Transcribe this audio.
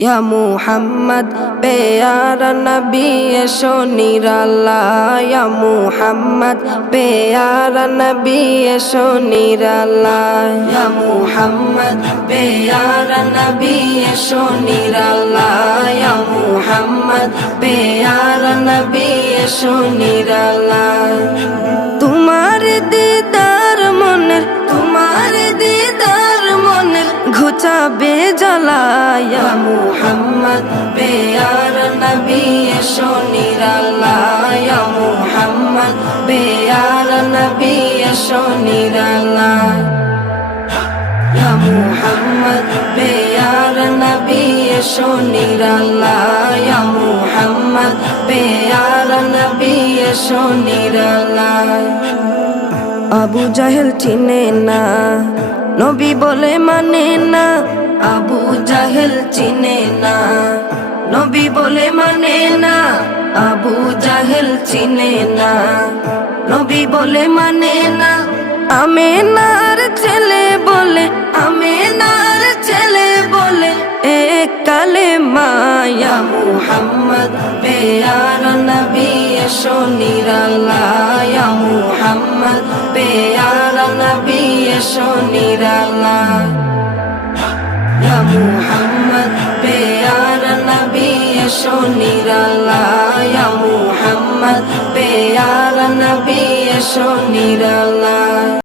या मुहम्मद प्यारा नबी एशो निराला या मुहम्मद प्यारा नबी एशो निराला या मुहम्मद प्यारा नबी एशो निराला या मुहम्मद प्यारा नबी एशो निराला तुम्हारे दीदार मनेर तुम्हारे दीदार मनेर घुचाबे জ্বালা या मुहम्मद प्यारा नबी एशो निराला या मुहम्मद प्यारा नबी एशो निराला या मुहम्मद प्यारा नबी एशो निराला या मुहम्मद प्यारा नबी एशो निराला আবু জাহেল চিনে না নবী বলে মানে না আবু জাহেল চিনে না নবী বলে মানে না আবু জাহেল চিনে না নবী বলে মানে না আমেনার ছেলে বলে আমেনার ছেলে বলে এক কালেমা ইয়া মুহাম্মদ প্যারা নবী এশো নিরালা ইয়া মুহাম্মদ প্যারা নবী এশো নিরালা ইয়া মুহাম্মদ প্যারা নবী এশো নিরালা ইয়া মুহাম্মদ প্যারা নবী এশো নিরালা